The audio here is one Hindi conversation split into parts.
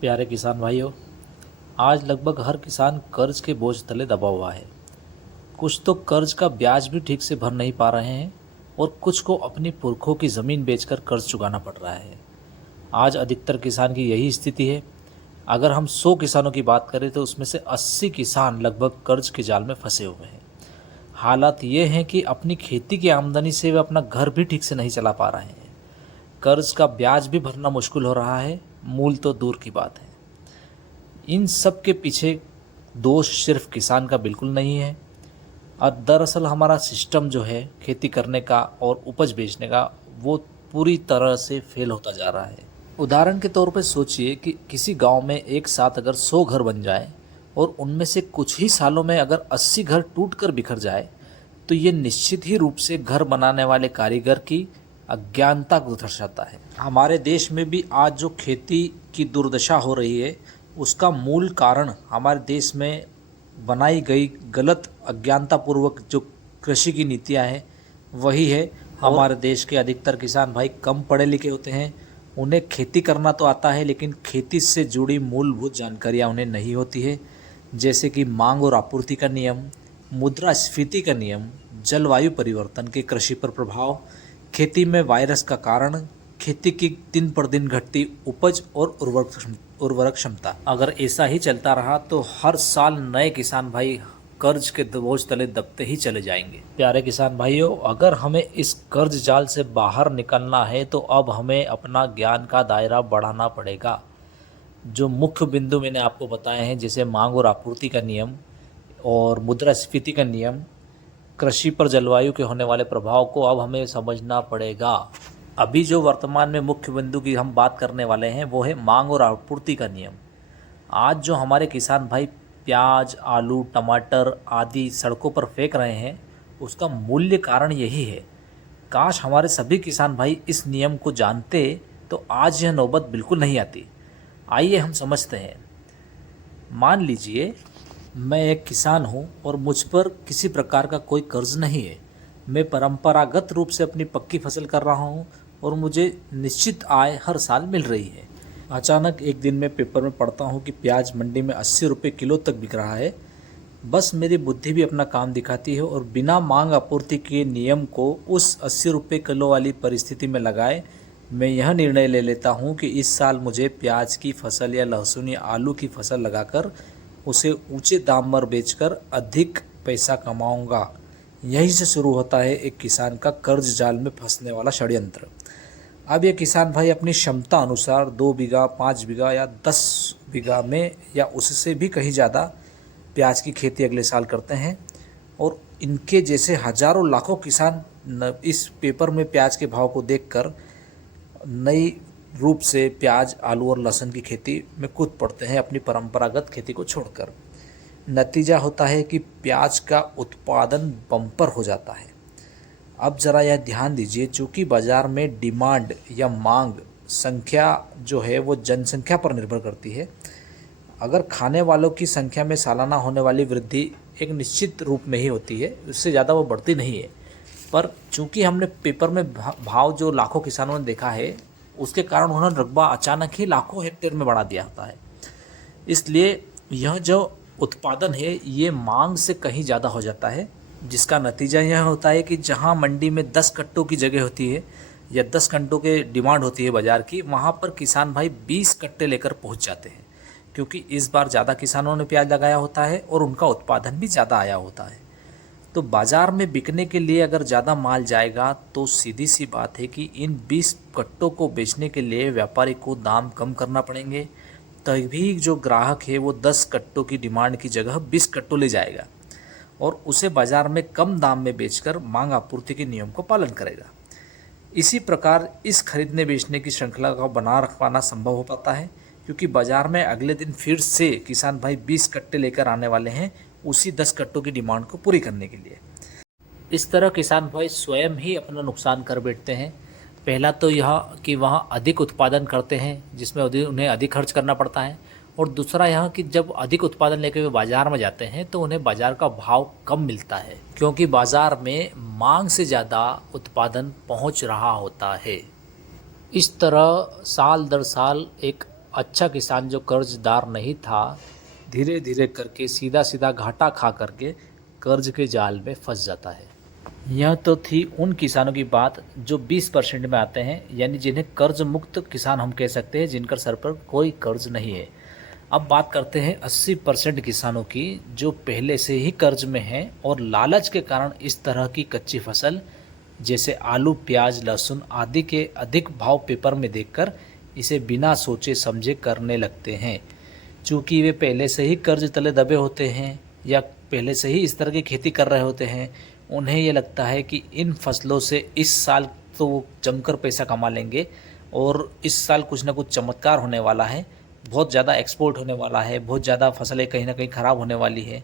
प्यारे किसान भाइयों, आज लगभग हर किसान कर्ज के बोझ तले दबा हुआ है। कुछ तो कर्ज का ब्याज भी ठीक से भर नहीं पा रहे हैं और कुछ को अपनी पुरखों की ज़मीन बेचकर कर्ज चुकाना पड़ रहा है। आज अधिकतर किसान की यही स्थिति है। अगर हम 100 किसानों की बात करें तो उसमें से 80 किसान लगभग कर्ज के जाल में फंसे हुए हैं। हालात ये हैं कि अपनी खेती की आमदनी से वे अपना घर भी ठीक से नहीं चला पा रहे हैं। कर्ज का ब्याज भी भरना मुश्किल हो रहा है, मूल तो दूर की बात है। इन सब के पीछे दोष सिर्फ किसान का बिल्कुल नहीं है और दरअसल हमारा सिस्टम जो है खेती करने का और उपज बेचने का, वो पूरी तरह से फेल होता जा रहा है। उदाहरण के तौर पर सोचिए कि किसी गांव में एक साथ अगर 100 घर बन जाए और उनमें से कुछ ही सालों में अगर 80 घर टूट कर बिखर जाए, तो ये निश्चित ही रूप से घर बनाने वाले कारीगर की अज्ञानता को दर्शाता है। हमारे देश में भी आज जो खेती की दुर्दशा हो रही है, उसका मूल कारण हमारे देश में बनाई गई गलत अज्ञानतापूर्वक जो कृषि की नीतियां हैं वही है। हमारे देश के अधिकतर किसान भाई कम पढ़े लिखे होते हैं। उन्हें खेती करना तो आता है, लेकिन खेती से जुड़ी मूलभूत जानकारियां उन्हें नहीं होती है, जैसे कि मांग और आपूर्ति का नियम, मुद्रास्फीति का नियम, जलवायु परिवर्तन के कृषि पर प्रभाव, खेती में वायरस का कारण, खेती की दिन पर दिन घटती उपज और उर्वरक क्षमता। अगर ऐसा ही चलता रहा तो हर साल नए किसान भाई कर्ज के बोझ तले दबते ही चले जाएंगे। प्यारे किसान भाइयों, अगर हमें इस कर्ज जाल से बाहर निकलना है तो अब हमें अपना ज्ञान का दायरा बढ़ाना पड़ेगा। जो मुख्य बिंदु मैंने आपको बताए हैं, जैसे मांग और आपूर्ति का नियम और मुद्रास्फीति का नियम, कृषि पर जलवायु के होने वाले प्रभाव को अब हमें समझना पड़ेगा। अभी जो वर्तमान में मुख्य बिंदु की हम बात करने वाले हैं वो है मांग और आपूर्ति का नियम। आज जो हमारे किसान भाई प्याज, आलू, टमाटर आदि सड़कों पर फेंक रहे हैं, उसका मूल्य कारण यही है। काश हमारे सभी किसान भाई इस नियम को जानते तो आज यह नौबत बिल्कुल नहीं आती। आइए हम समझते हैं। मान लीजिए मैं एक किसान हूँ और मुझ पर किसी प्रकार का कोई कर्ज नहीं है। मैं परंपरागत रूप से अपनी पक्की फसल कर रहा हूँ और मुझे निश्चित आय हर साल मिल रही है। अचानक एक दिन मैं पेपर में पढ़ता हूँ कि प्याज मंडी में 80 रुपये किलो तक बिक रहा है। बस मेरी बुद्धि भी अपना काम दिखाती है और बिना मांग आपूर्ति के नियम को उस 80 रुपये किलो वाली परिस्थिति में लगाए मैं यह निर्णय ले लेता हूँ कि इस साल मुझे प्याज की फसल या लहसुन या आलू की फसल लगाकर उसे ऊंचे दाम पर बेचकर अधिक पैसा कमाऊंगा। यहीं से शुरू होता है एक किसान का कर्ज जाल में फंसने वाला षड्यंत्र। अब ये किसान भाई अपनी क्षमता अनुसार 2 बीघा, 5 बीघा या 10 बीघा में या उससे भी कहीं ज़्यादा प्याज की खेती अगले साल करते हैं और इनके जैसे हजारों लाखों किसान इस पेपर में प्याज के भाव को देखकर नई रूप से प्याज, आलू और लहसुन की खेती में कूद पड़ते हैं अपनी परंपरागत खेती को छोड़कर। नतीजा होता है कि प्याज का उत्पादन बम्पर हो जाता है। अब ज़रा यह ध्यान दीजिए, चूँकि बाज़ार में डिमांड या मांग संख्या जो है वो जनसंख्या पर निर्भर करती है। अगर खाने वालों की संख्या में सालाना होने वाली वृद्धि एक निश्चित रूप में ही होती है, उससे ज़्यादा वो बढ़ती नहीं है। पर चूँकि हमने पेपर में भाव जो लाखों किसानों ने देखा है, उसके कारण उन्होंने रकबा अचानक ही लाखों हेक्टेयर में बढ़ा दिया होता है। इसलिए यह जो उत्पादन है ये मांग से कहीं ज़्यादा हो जाता है, जिसका नतीजा यह होता है कि जहां मंडी में 10 कट्टों की जगह होती है या 10 कट्टों के डिमांड होती है बाज़ार की, वहां पर किसान भाई 20 कट्टे लेकर पहुंच जाते हैं, क्योंकि इस बार ज़्यादा किसानों ने प्याज लगाया होता है और उनका उत्पादन भी ज़्यादा आया होता है। तो बाज़ार में बिकने के लिए अगर ज़्यादा माल जाएगा तो सीधी सी बात है कि इन 20 कट्टों को बेचने के लिए व्यापारी को दाम कम करना पड़ेंगे, तभी जो ग्राहक है वो 10 कट्टों की डिमांड की जगह 20 कट्टों ले जाएगा और उसे बाज़ार में कम दाम में बेचकर मांग आपूर्ति के नियम को पालन करेगा। इसी प्रकार इस खरीदने बेचने की श्रृंखला को बना रख पाना संभव हो पाता है, क्योंकि बाज़ार में अगले दिन फिर से किसान भाई 20 कट्टे लेकर आने वाले हैं उसी 10 कट्टों की डिमांड को पूरी करने के लिए। इस तरह किसान भाई स्वयं ही अपना नुकसान कर बैठते हैं। पहला तो यह कि वहाँ अधिक उत्पादन करते हैं जिसमें उन्हें अधिक खर्च करना पड़ता है, और दूसरा यह कि जब अधिक उत्पादन लेकर वे बाज़ार में जाते हैं तो उन्हें बाज़ार का भाव कम मिलता है, क्योंकि बाज़ार में मांग से ज़्यादा उत्पादन पहुंच रहा होता है। इस तरह साल दर साल एक अच्छा किसान जो कर्जदार नहीं था, धीरे धीरे करके सीधा सीधा घाटा खा करके कर्ज के जाल में फंस जाता है। यह तो थी उन किसानों की बात जो 20% में आते हैं, यानी जिन्हें कर्ज मुक्त किसान हम कह सकते हैं, जिनका सर पर कोई कर्ज नहीं है। अब बात करते हैं 80% किसानों की जो पहले से ही कर्ज में हैं और लालच के कारण इस तरह की कच्ची फसल जैसे आलू, प्याज, लहसुन आदि के अधिक भाव पेपर में देखकर इसे बिना सोचे समझे करने लगते हैं। चूँकि वे पहले से ही कर्ज तले दबे होते हैं या पहले से ही इस तरह की खेती कर रहे होते हैं, उन्हें ये लगता है कि इन फसलों से इस साल तो वो जमकर पैसा कमा लेंगे और इस साल कुछ ना कुछ चमत्कार होने वाला है, बहुत ज़्यादा एक्सपोर्ट होने वाला है, बहुत ज़्यादा फसलें कहीं ना कहीं ख़राब होने वाली है।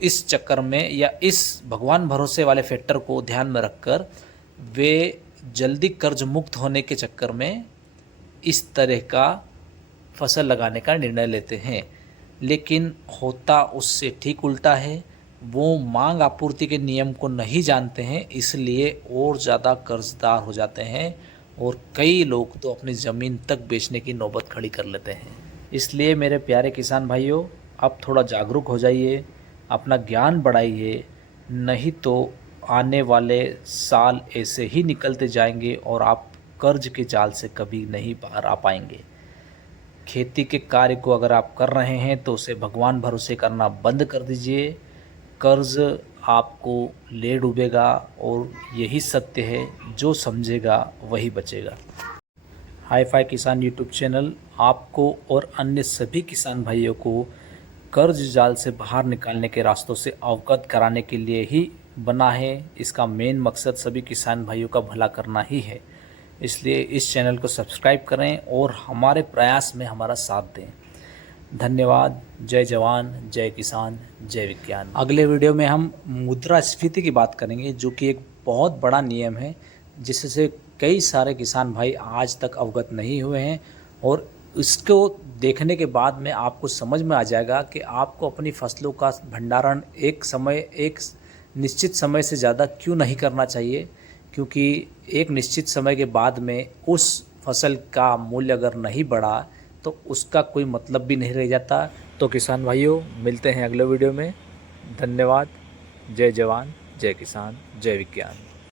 इस चक्कर में या इस भगवान भरोसे वाले फैक्टर को ध्यान में रखकर वे जल्दी कर्ज मुक्त होने के चक्कर में इस तरह का फसल लगाने का निर्णय लेते हैं। लेकिन होता उससे ठीक उल्टा है। वो मांग आपूर्ति के नियम को नहीं जानते हैं, इसलिए और ज़्यादा कर्जदार हो जाते हैं और कई लोग तो अपनी ज़मीन तक बेचने की नौबत खड़ी कर लेते हैं। इसलिए मेरे प्यारे किसान भाइयों, अब थोड़ा जागरूक हो जाइए, अपना ज्ञान बढ़ाइए, नहीं तो आने वाले साल ऐसे ही निकलते जाएंगे और आप कर्ज के जाल से कभी नहीं बाहर आ पाएंगे। खेती के कार्य को अगर आप कर रहे हैं तो उसे भगवान भरोसे करना बंद कर दीजिए। कर्ज आपको ले डूबेगा और यही सत्य है, जो समझेगा वही बचेगा। हाई फाई किसान यूट्यूब चैनल आपको और अन्य सभी किसान भाइयों को कर्ज जाल से बाहर निकालने के रास्तों से अवगत कराने के लिए ही बना है। इसका मेन मकसद सभी किसान भाइयों का भला करना ही है। इसलिए इस चैनल को सब्सक्राइब करें और हमारे प्रयास में हमारा साथ दें। धन्यवाद। जय जवान, जय किसान, जय विज्ञान। अगले वीडियो में हम मुद्रास्फीति की बात करेंगे, जो कि एक बहुत बड़ा नियम है जिससे कई सारे किसान भाई आज तक अवगत नहीं हुए हैं और इसको देखने के बाद में आपको समझ में आ जाएगा कि आपको अपनी फसलों का भंडारण एक निश्चित समय से ज़्यादा क्यों नहीं करना चाहिए, क्योंकि एक निश्चित समय के बाद में उस फसल का मूल्य अगर नहीं बढ़ा तो उसका कोई मतलब भी नहीं रह जाता। तो किसान भाइयों, मिलते हैं अगले वीडियो में। धन्यवाद। जय जवान, जय किसान, जय विज्ञान।